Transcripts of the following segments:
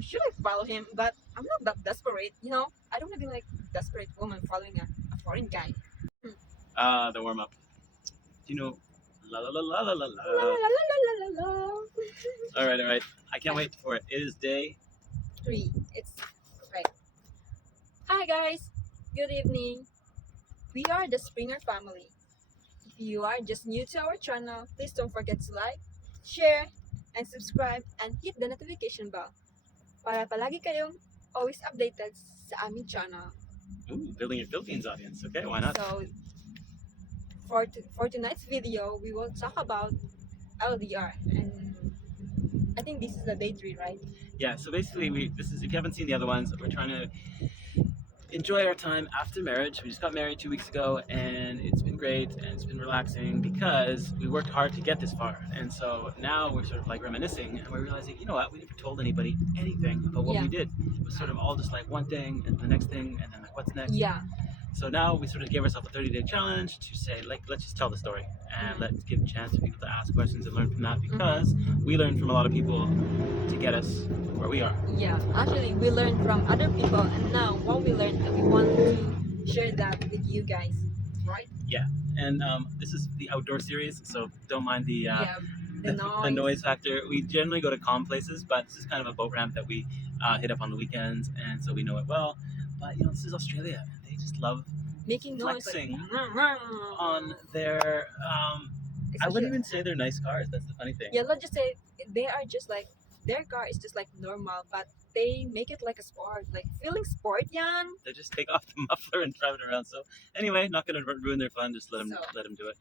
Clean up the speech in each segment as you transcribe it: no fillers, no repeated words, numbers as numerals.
should I follow him? But I'm not that desperate, you know. I don't want to be like desperate woman following a foreign guy. The warm up. Do you know? La la la la la la La la la. la la la la la. All right, all right. I can't wait for it. It is day 3. It's right. Hi guys. Good evening. We are the Springer family. If you are just new to our channel, please don't forget to like, share, and subscribe and hit the notification bell para palagi kayong always updated sa aming channel. Ooh, building your Philippines audience. Okay, why not? So, for tonight's video, we will talk about LDR, and I think this is the day 3, right? Yeah. So basically, this is if you haven't seen the other ones, we're trying to enjoy our time after marriage. We just got married 2 weeks ago, and it's been great and it's been relaxing because we worked hard to get this far. And so now we're sort of like reminiscing, and we're realizing, you know what, we never told anybody anything about what Yeah. we did. It was sort of all just like one thing and the next thing, and then like what's next. Yeah. So now we sort of gave ourselves a 30-day challenge to say, like, let's just tell the story and let's give a chance for people to ask questions and learn from that, because we learned from a lot of people to get us where we are. Yeah, actually, we learned from other people, and now what we learned, we want to share that with you guys, right? Yeah, and this is the outdoor series, so don't mind the The noise factor. We generally go to calm places, but this is kind of a boat ramp that we hit up on the weekends, and so we know it well. But you know, this is Australia, and they just love making noise, flexing like, on their. I wouldn't even say they're nice cars. That's the funny thing. Yeah, let's just say they are just like, their car is just like normal, but they make it like a sport, like feeling sport, yan. They just take off the muffler and drive it around. So anyway, not going to ruin their fun. Just let them do it.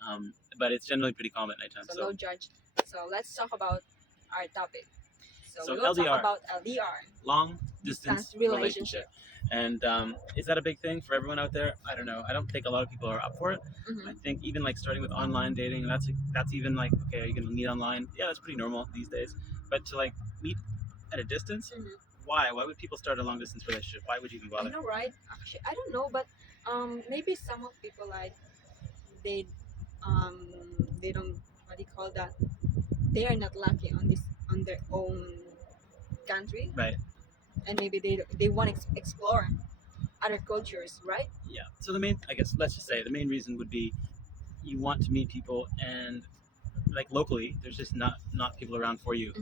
So, but it's generally pretty calm at nighttime. so no judge. So let's talk about our topic. So we will LDR. talk about LDR, long distance relationship. And is that a big thing for everyone out there? I don't know. I don't think a lot of people are up for it. I think even like starting with online dating, that's even like, okay, are you going to meet online? Yeah, that's pretty normal these days. But to like meet at a distance, why would people start a long distance relationship? Why would you even bother? I know, right? Actually, I don't know, but maybe some of people like they don't, what do you call that? They are not lucky on their own country, right? And maybe they want to explore other cultures, right? Yeah. So the main, I guess, let's just say the main reason would be you want to meet people, and like locally, there's just not people around for you.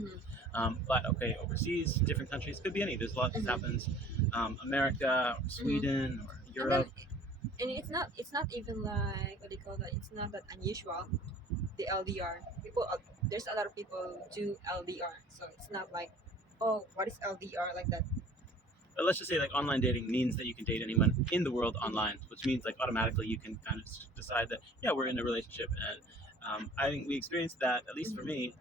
But okay, overseas, different countries, could be any. There's a lot that happens. America, or Sweden, or Europe. And it's not even like, what do you call that? It's not that unusual. The LDR people, there's a lot of people do LDR, so it's not like, oh, what is LDR like that? But let's just say like online dating means that you can date anyone in the world online, which means like automatically you can kind of decide that, yeah, we're in a relationship. And I think we experienced that, at least for me.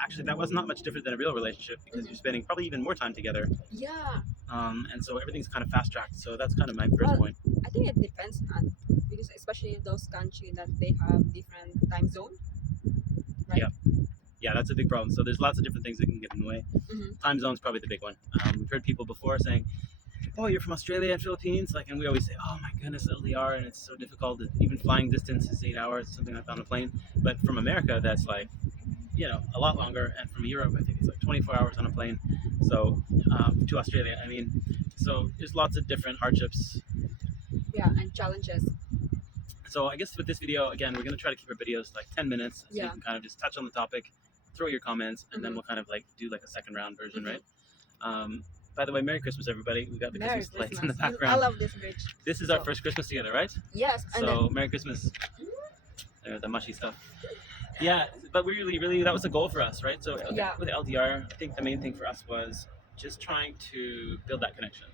Actually, that was not much different than a real relationship, because you're spending probably even more time together. Yeah. And so everything's kind of fast tracked. So that's kind of my first point. I think it depends on, because especially in those countries that they have different time zone, right? Yeah, that's a big problem. So there's lots of different things that can get in the way. Time zone's probably the big one. We've heard people before saying, oh, you're from Australia and Philippines, like, and we always say, oh my goodness, LDR, and it's so difficult. Even flying distance is 8 hours, something like that on a plane. But from America, that's like, you know, a lot longer. And from Europe, I think it's like 24 hours on a plane. So to Australia, I mean, so there's lots of different hardships. Yeah, and challenges. So I guess with this video, again, we're going to try to keep our videos like 10 minutes, so you can kind of just touch on the topic, throw your comments, and then we'll kind of like do like a second round version, right? By the way, Merry Christmas, everybody. We got the Christmas lights in the background. I love this bridge. This is our first Christmas together, right? Yes. So Merry Christmas. There's the mushy stuff. Yeah, but we really, that was a goal for us, right? So with LDR, I think the main thing for us was just trying to build that connection.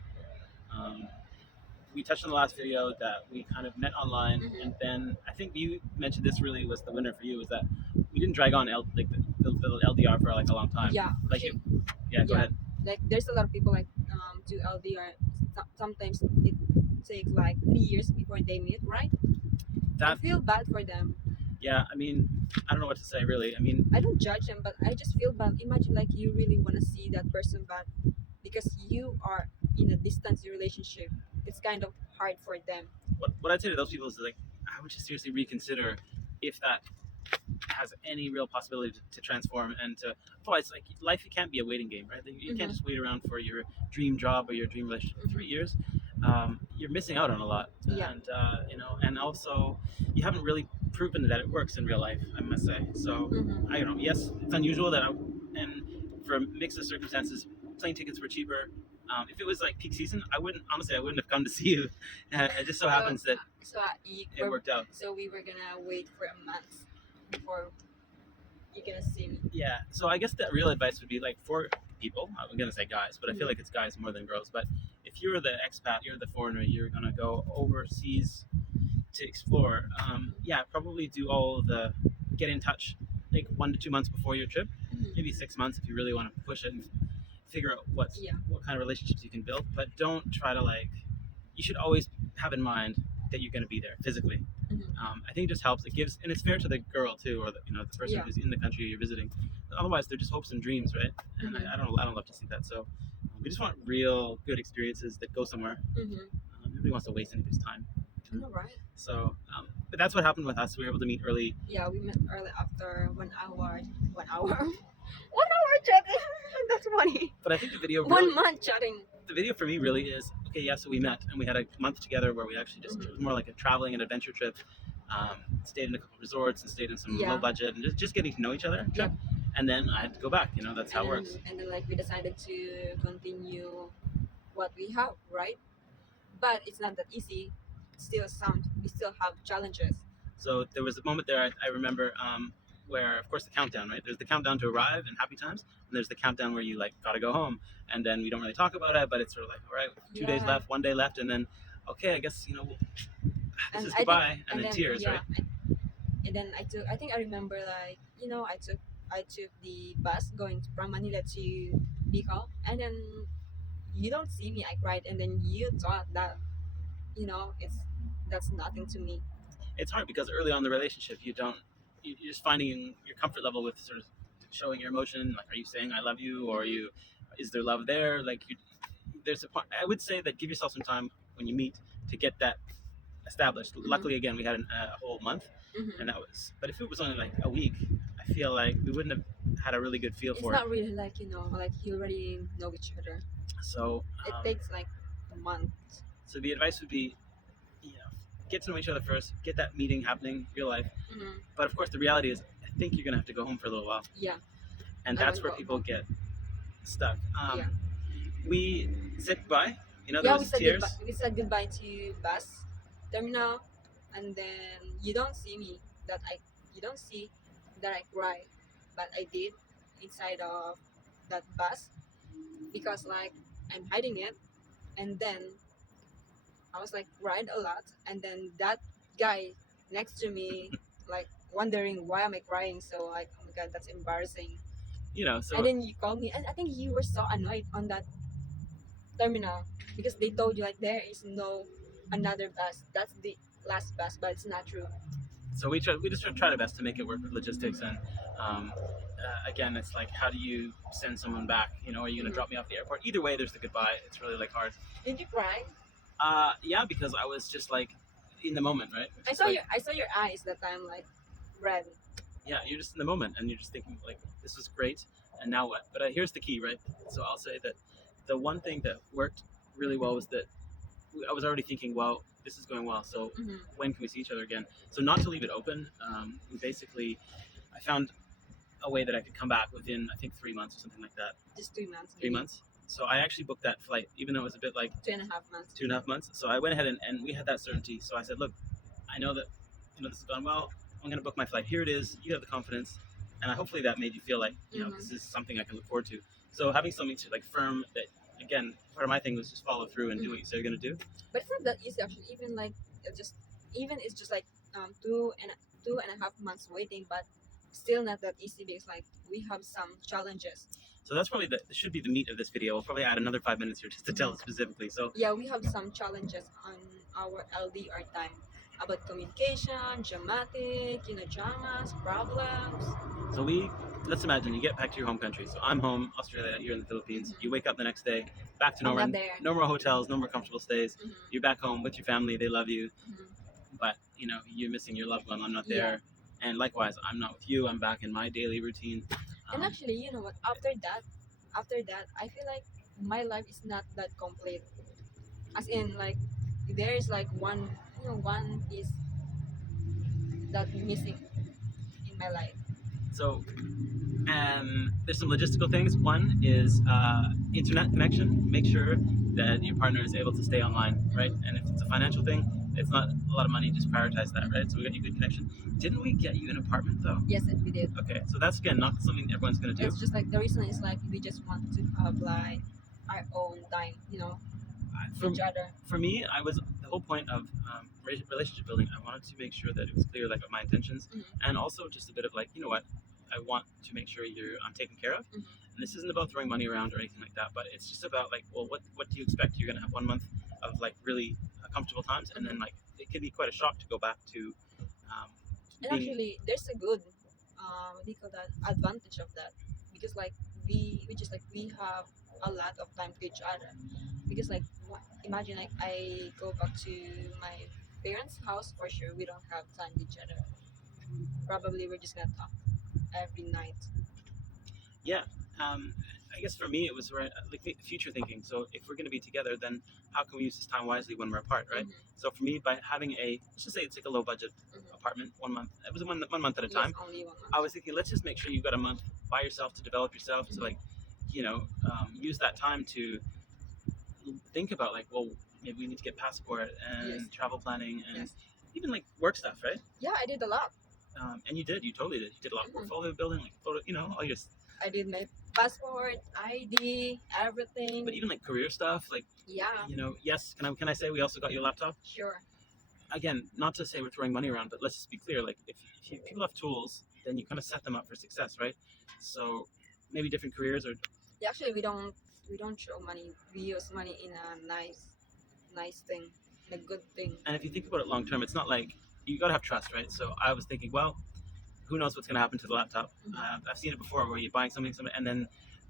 We touched on the last video that we kind of met online, and then I think you mentioned this really was the winner for you, is that we didn't drag on the LDR for like a long time. Yeah. Like go ahead. Like there's a lot of people like do LDR. Sometimes it takes like 3 years before they meet, right? I feel bad for them. Yeah, I mean, I don't know what to say really. I mean, I don't judge them, but I just feel bad. Imagine like you really want to see that person, but because you are in a distance relationship, it's kind of hard for them. What I'd say to those people is like, I would just seriously reconsider if that has any real possibility to transform and to. Otherwise, like life, it can't be a waiting game, right? You can't just wait around for your dream job or your dream relationship for 3 years. You're missing out on a lot, Yeah. and and also you haven't really proven that it works in real life, I must say. So I don't know. Yes, it's unusual and for a mix of circumstances, plane tickets were cheaper. If it was like peak season, I wouldn't have come to see you. It just so happens that it worked out. So we were gonna wait for a month before you're gonna see me. Yeah. So I guess the real advice would be like for people. I'm gonna say guys, but I feel like it's guys more than girls. But if you're the expat, you're the foreigner, you're gonna go overseas to explore. Yeah, probably do all the get in touch like 1 to 2 months before your trip, maybe 6 months if you really want to push it and figure out what kind of relationships you can build. But don't try to like. You should always have in mind that you're going to be there physically. I think it just helps. It gives, and it's fair to the girl too, or the person who's in the country you're visiting. Otherwise, they're just hopes and dreams, right? And I don't love to see that. So we just want real good experiences that go somewhere. Nobody wants to waste anybody's time. All right. So, but that's what happened with us. We were able to meet early. Yeah, we met early after 1 hour. 1 hour. 1 hour chatting. That's funny. But I think the video. 1 month chatting. The video for me really is okay. Yeah, so we met and we had a month together where we actually just it was more like a traveling and adventure trip. Stayed in a couple resorts and stayed in some low budget and just getting to know each other. Yep. And then I had to go back. That's how it works. And then like we decided to continue what we have, right? But it's not that easy. We still have challenges. So there was a moment there I remember where, of course, the countdown, right? There's the countdown to arrive and happy times, and there's the countdown where you like gotta go home, and then we don't really talk about it, but it's sort of like, all right, 2 days left, 1 day left, and then okay, I guess this is goodbye, and then tears, right? And then I think I remember like I took the bus going from Manila to Bicol, and then you don't see me, I cried, and then you thought that that's nothing to me. It's hard because early on in the relationship, you're just finding your comfort level with sort of showing your emotion. Like, are you saying I love you, or is there love there? Like, there's a point. I would say that give yourself some time when you meet to get that established. Luckily, again, we had a whole month, and that was. But if it was only like a week, I feel like we wouldn't have had a really good feel for it. It's not really like like you already know each other. So it takes like a month. So the advice would be, get to know each other first, get that meeting happening, real life. But of course, the reality is, I think you're gonna have to go home for a little while. Yeah. And that's where people get stuck. We said goodbye. There was tears. We said goodbye to bus terminal, and then you don't see that I cry, but I did inside of that bus because like I'm hiding it, and then I was like cried a lot, and then that guy next to me like wondering why am I crying, so like, oh my god, that's embarrassing. So and then you called me, and I think you were so annoyed on that terminal because they told you like there is no another bus, that's the last bus, but it's not true. So we just tried our best to make it work with logistics, and again, it's like, how do you send someone back? Are you gonna drop me off the airport? Either way, there's the goodbye. It's really like hard. Did you cry? Yeah, because I was just like in the moment, right? I saw your eyes that time, like red. Yeah, you're just in the moment, and you're just thinking like, this was great, and now what? But here's the key, right? So I'll say that the one thing that worked really well was that I was already thinking, well, this is going well, so when can we see each other again? So not to leave it open. I found a way that I could come back within, I think, 3 months or something like that. Just 3 months. 3 months. So I actually booked that flight, even though it was a bit like 2.5 months. 2.5 months. So I went ahead and we had that certainty. So I said, look, I know that this has gone well. I'm going to book my flight. Here it is. You have the confidence, and hopefully that made you feel like this is something I can look forward to. So having something to like firm that, again, part of my thing was just follow through and do what you say you're going to do. But it's not that easy actually. It's just like 2.5 months waiting, but still not that easy because like we have some challenges. So that's probably should be the meat of this video. We'll probably add another 5 minutes here just to tell it specifically. So yeah, we have some challenges on our LDR time about communication, dramatic, dramas, problems. So let's imagine you get back to your home country. So I'm home, Australia, you're in the Philippines. You wake up the next day, back to nowhere. No more hotels, no more comfortable stays. You're back home with your family, they love you. But you're missing your loved one. I'm not there. And likewise, I'm not with you. I'm back in my daily routine. And actually, you know what? After that, I feel like my life is not that complete. As in, like, there is like one piece that missing in my life. So there's some logistical things. One is internet connection. Make sure that your partner is able to stay online, right? And if it's a financial thing, it's not a lot of money. Just prioritize that, right? So we got you good connection. Didn't we get you an apartment though? Yes, we did. Okay, so that's again not something everyone's gonna do. It's just like the reason is like we just want to have like our own time, For, each other. for me, I was the whole point of relationship building. I wanted to make sure that it was clear, like, my intentions, and also just a bit of like, you know what, I want to make sure I'm taken care of. And this isn't about throwing money around or anything like that, but it's just about like, well, what do you expect? You're gonna have 1 month of like really comfortable times, and then like it can be quite a shock to go back to. And actually, there's a good, what do you call that, advantage of that, because like we have a lot of time to each other. Because like imagine like I go back to my parents' house, for sure we don't have time to each other. Probably we're just gonna talk every night. Yeah, I guess for me it was like future thinking. So if we're going to be together, then how can we use this time wisely when we're apart, right? So for me, by having let's just say it's like a low budget apartment, 1 month. It was one month at a time. Yes, only 1 month. I was thinking, let's just make sure you've got a month by yourself to develop yourself, to like, use that time to think about like, well, maybe we need to get passport and Yes. travel planning and Yes. even like work stuff, right? Yeah, I did a lot. And you totally did. You did a lot of portfolio building, like photo, all your. I did my passport, ID, everything. But even like career stuff, like, Yeah, yes, can I say we also got you a laptop? sure. Again, not to say we're throwing money around, but let's just be clear. Like, if people have tools, then you kind of set them up for success, right? So maybe different careers or Yeah, actually, we don't show money. We use money in a nice thing, in a good thing. and if you think about it long term, it's not like you got to have trust, right? So I was thinking, well, who knows what's going to happen to the laptop? I've seen it before where you're buying something, and then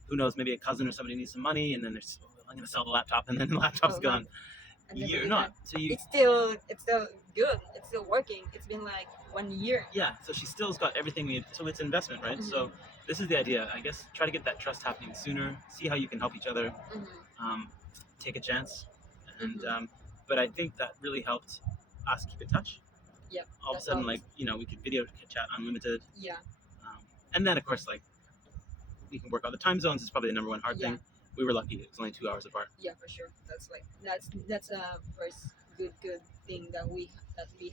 who knows, maybe a cousin or somebody needs some money, and then there's, I'm going to sell the laptop, and then the laptop's Oh, gone. And then You're we not. had- So you, It's still good. It's still working. It's been like 1 year. yeah. So she still's got everything we need. So it's an investment, right? So this is the idea, I guess. Try to get that trust happening sooner. See how you can help each other. Take a chance, and but I think that really helped us keep in touch. Yep. All of a that sudden, helps. like, we could video chat unlimited, Yeah. and then of course, like, we can work out the time zones is probably the number one hard Yeah. thing. We were lucky; it was only 2 hours apart. Yeah, for sure. That's a first good thing that we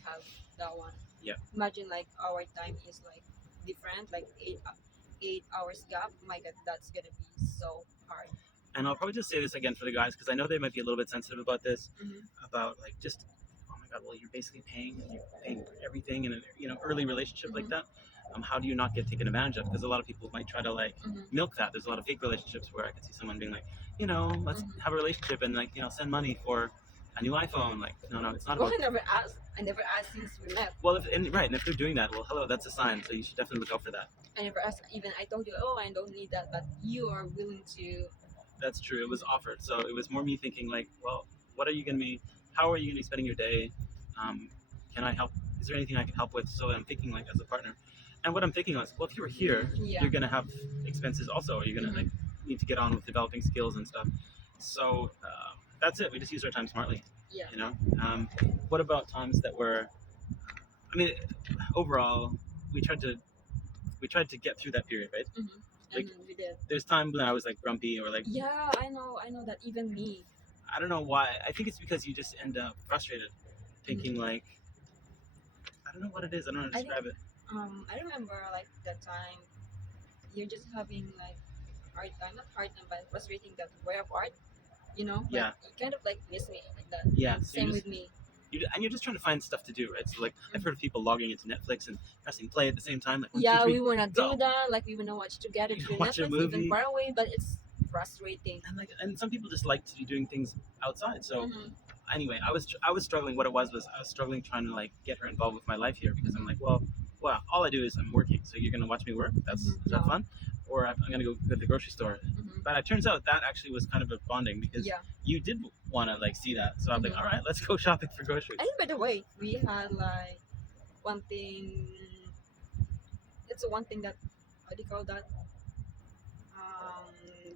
have that one. Yeah. Imagine like our time is like different, like 8 hours gap. My God, that's gonna be so hard. And I'll probably just say this again for the guys because I know they might be a little bit sensitive about this, about like just, oh my God, well, you're basically paying for everything in an early relationship like that. How do you not get taken advantage of? Because a lot of people might try to like milk that. There's a lot of fake relationships where I could see someone being like, let's have a relationship and like, send money for a new iPhone. Like, no, it's not Well, about. I never asked since we met. Well, and if they're doing that, well, hello, that's a sign. So you should definitely look out for that. I never asked. Even I told you, oh, I don't need that, but you are willing to. That's true. It was offered. So it was more me thinking like, well, what are you going to be, how are you going to be spending your day? Can I help? Is there anything I can help with? So I'm thinking like as a partner. And what I'm thinking was, well, if you were here, Yeah. you're going to have expenses also. You're going to like need to get on with developing skills and stuff. So that's it. We just use our time smartly. Yeah. What about times that were, I mean, overall, we tried to get through that period, right? Like, And we did. There's times when I was like grumpy or like, Yeah, I know that. Even me. I don't know why. I think it's because you just end up frustrated, thinking like, I don't know what it is. I don't know how to I describe it. I remember like that time. You're just having like not hard time, but frustrating that we're apart. Like, Yeah. you kind of like miss me like that. Yeah. And So same with me. and you're just trying to find stuff to do, right? So like, I've heard of people logging into Netflix and pressing play at the same time. Like, 1, 2, Yeah, 3, we wanna do go. that. Like we wanna watch together You through watch a Netflix, movie. even far away, but it's frustrating. And some people just like to be doing things outside. So Mhm. anyway, I was struggling. What it was I was struggling trying to like get her involved with my life here because I'm like, well, all I do is I'm working. So you're gonna watch me work? Is that No. fun? Or I'm gonna go to the grocery store. But it turns out that actually was kind of a bonding because Yeah. you did want to like see that. So I'm like, all right, let's go shopping for groceries. And by the way, we had like one thing it's one thing that, how do you call that?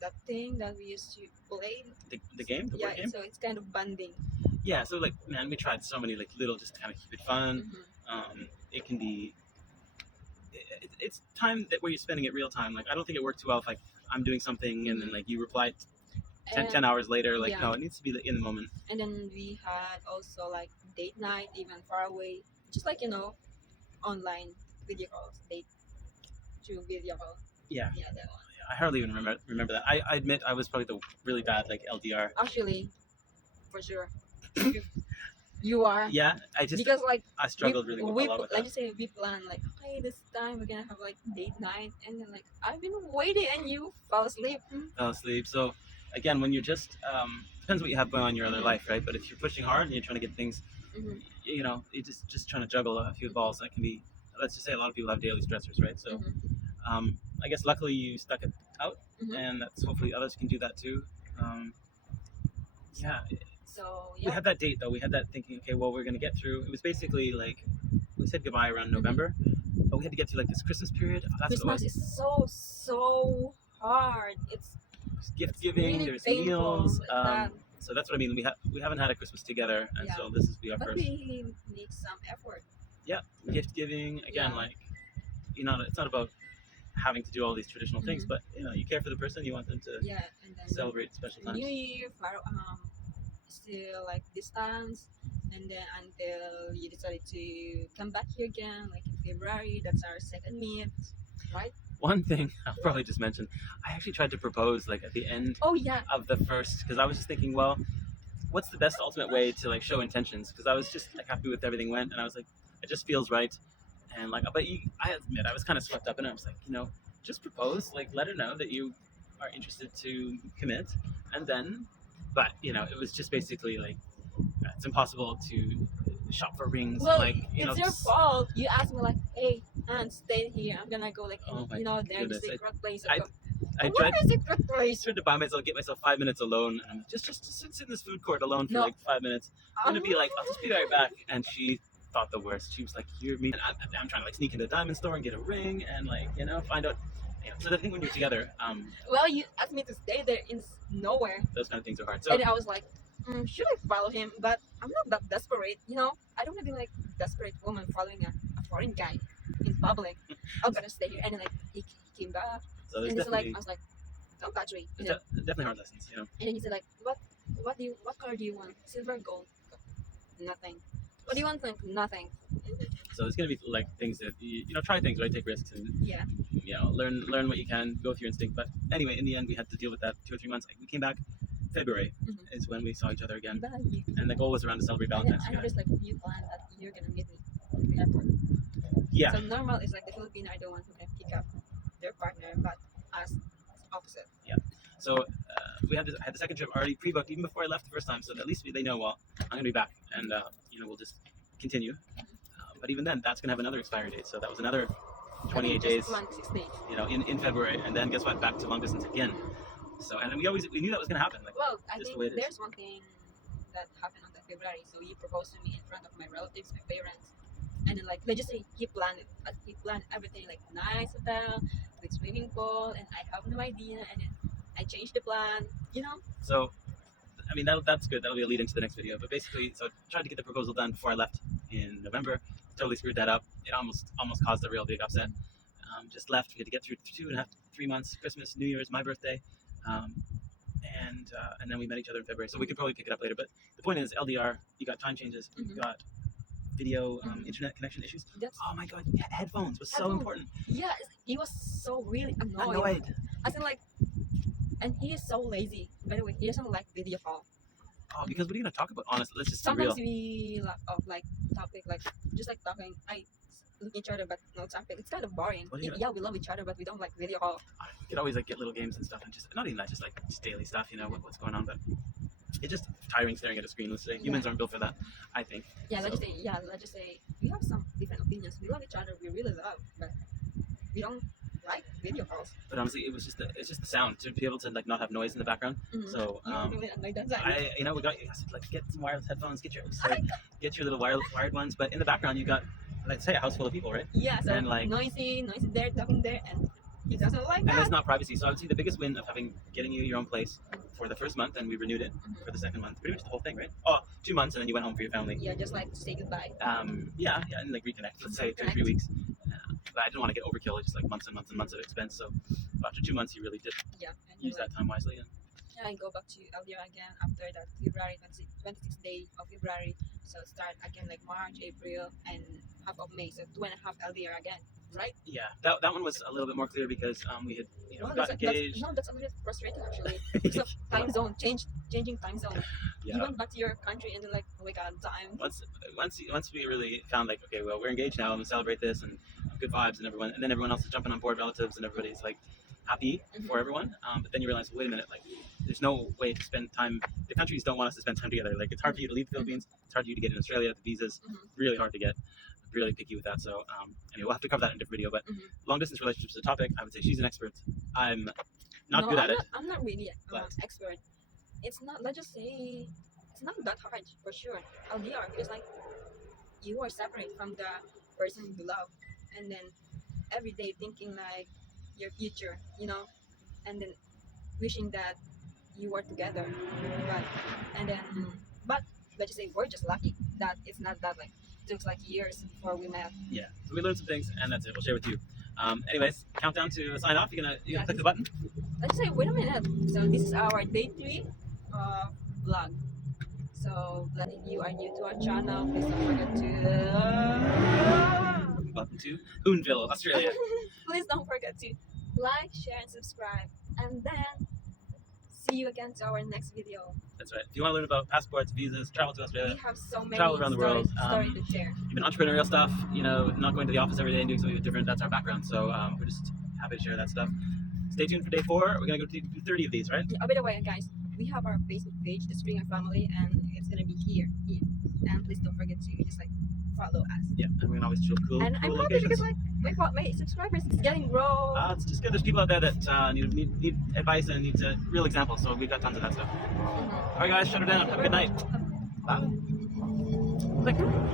That thing that we used to play. The game, the Yeah, board game. so it's kind of bonding. Yeah, so like man, we tried so many like little just to kind of keep it fun. It can be it's time that where you're spending it real time. Like I don't think it worked too well if like I'm doing something and then like you reply 10 hours later. Like yeah. no, it needs to be in the moment. And then we had also like date night, even far away, just like online video calls, date through video call. Yeah. Yeah, that one. I hardly even remember that. I admit I was probably the really bad like LDR. Actually, for sure. You are. Yeah, I just because like I struggled really well with that. Like you say, we plan like, okay, this time we're gonna have like date night, and then like I've been waiting and you fell asleep. Fell asleep. So again, when you're just depends what you have going on in your other life, right? But if you're pushing hard and you're trying to get things, you know, you're just trying to juggle a few balls. That can be, let's just say, a lot of people have daily stressors, right? So I guess luckily you stuck it out, and that's hopefully others can do that too. Yeah. So we had that date though. We had that thinking, okay, well, we're gonna get through. It was basically like we said goodbye around November, but we had to get through like this Christmas period. Oh, that's Christmas is so hard. It's gift giving. really There's painful, meals. that, So that's what I mean. We haven't had a Christmas together, and so this is our but first. we need some effort. Yeah, gift giving again. Like, you know, it's not about having to do all these traditional things, but you know, you care for the person. You want them to and then celebrate special times. New Year, still like distance, and then until you decided to come back here again, like in February. That's our second meet, right? One thing I'll probably just mention, I actually tried to propose like at the end of the first, because I was just thinking, well, what's the best ultimate way to like show intentions? Because I was just like happy with everything went, and I was like, it just feels right. And like, but I admit I was kind of swept up in it. I was like, you know, just propose, like let her know that you are interested to commit, and then, but you know, it was just basically like it's impossible to shop for rings. Well, like it's your fault. You asked me like, hey, Aunt, stay here. I'm gonna go like, there's a secret place. I tried to buy myself, get myself 5 minutes alone, and just sit in this food court alone for like 5 minutes. I'm gonna be like, I'll just be right back. And she thought the worst. She was like, "You're me." I'm trying to like sneak into the diamond store and get a ring, and like find out. So the thing when you're together, well, you asked me to stay there in nowhere. Those kind of things are hard. So and I was like, should I follow him? But I'm not that desperate, I don't want to be like desperate woman following a foreign guy in public. I'm gonna stay here, and then like he came back, so and he's like, I was like, don't touch me. Definitely hard lessons, And then he said like, what color do you want? Silver, gold? Nothing. What do you want? Like nothing. So it's gonna be like things that try things, right? Take risks and learn what you can, go with your instinct. But anyway, in the end, we had to deal with that 2 or 3 months. Like, we came back February is when we saw each other again, and the goal was around to celebrate Valentine's Day. I noticed like you plan that you're gonna meet me at the airport. Yeah. So normal is like the Filipino are the ones who can pick up their partner, but us opposite. Yeah. So I had the second trip already pre-booked even before I left the first time, so at least they know, well, I'm gonna be back, and we'll just continue. But even then, that's gonna have another expiry date, so that was another 28 days. 6 days. In February, and then guess what? Back to long distance again. So and we knew that was gonna happen. Like, well, I think there's one thing that happened on that February. So he proposed to me in front of my relatives, my parents, and then like let's just say he planned it. He planned everything like nice hotel with swimming pool, and I have no idea, and then I changed the plan. So, I mean that's good. That'll be a lead into the next video. But basically, so I tried to get the proposal done before I left in November. Totally screwed that up. It almost caused a real big upset. Just left. We had to get through 2.5, 3 months. Christmas, New Year's, my birthday. And then we met each other in February, so we could probably pick it up later. But the point is, LDR, you got time changes, you got video, internet connection issues. Oh my God, headphones was so important. Yeah, he was so really annoyed. I said like, and he is so lazy. By the way, he doesn't like video call. Oh, because what are you gonna talk about? Honestly, let's just be sometimes real. We like topic like just like talking. I look at each other, but no topic. It's kind of boring. Yeah, we love each other, but we don't like video call. We could always like get little games and stuff, and just not even that, just like just daily stuff. What's going on, but it's just tiring staring at a screen. Let's say humans aren't built for that, I think. Yeah, let's just say we have some different opinions. We love each other. We really love, but we don't like video calls. But honestly, it's just the sound to be able to like not have noise in the background. So really like that we got like get some wireless headphones, get your little wired ones, but in the background you got let's say a house full of people, right? Yeah, so And like, noisy there, talking there, and he doesn't like and that. that's not privacy. So I would say the biggest win of getting you your own place for the first month, and we renewed it for the second month. Pretty much the whole thing, right? Oh, 2 months, and then you went home for your family. Yeah, just like to say goodbye. Yeah, and like reconnect. Let's say 2 or 3 weeks. But I didn't want to get overkill, just like months and months and months of expense. So after 2 months, you really did Yeah, and use that time wisely. And yeah, I go back to LDR again after that February 26th day of February. So start again like March, April, and half of May. So 2.5 LDR again, right? yeah, that one was a little bit more clear because we had got engaged. That's a little frustrating actually. Because of time zone changing time zone. Yeah. You went back to your country and then like, oh my god, time. Once we really found like, okay, well, we're engaged now, and we celebrate this, and good vibes, and then everyone else is jumping on board, relatives, and everybody's like happy for everyone. But then you realize, wait a minute, like there's no way to spend time. The countries don't want us to spend time together. Like it's hard for you to leave the Philippines. It's hard for you to get in Australia. The visas really hard to get. Really picky with that. So anyway, we'll have to cover that in a different video. But long distance relationships is a topic. I would say she's an expert. I'm not good at it. I'm not really expert. It's not. Let's just say it's not that hard for sure. LDR because like you are separate from the person you love, and then every day thinking like your future, and then wishing that you were together, but and then but let's just say we're just lucky that it's not that like it took like years before we met. Yeah, so we learned some things, and that's it. We'll share with you. Anyways, countdown to sign off. You're gonna click the button. Let's say wait a minute. So this is our day 3 vlog. So if you are new to our channel, please don't forget to Welcome to Hoonville, Australia. please don't forget to like, share, and subscribe, and then see you again to our next video. That's right. If you want to learn about passports, visas, travel to Australia, We have so many travel around the world, stories to share. even entrepreneurial stuff, not going to the office every day and doing something different, that's our background. So we're just happy to share that stuff. Stay tuned for day 4. We're going to go do 30 of these, right? Yeah, by the way, guys, we have our Facebook page, The Springer Family, and it's going to be here. And please don't forget to just like follow us. Yeah, and we can always show cool And I'm happy locations. because like my subscribers is getting grow. It's just good. There's people out there that need advice and need real examples, so we've got tons of that stuff. All right, guys, shut her down. Have a good night. Bye. Click.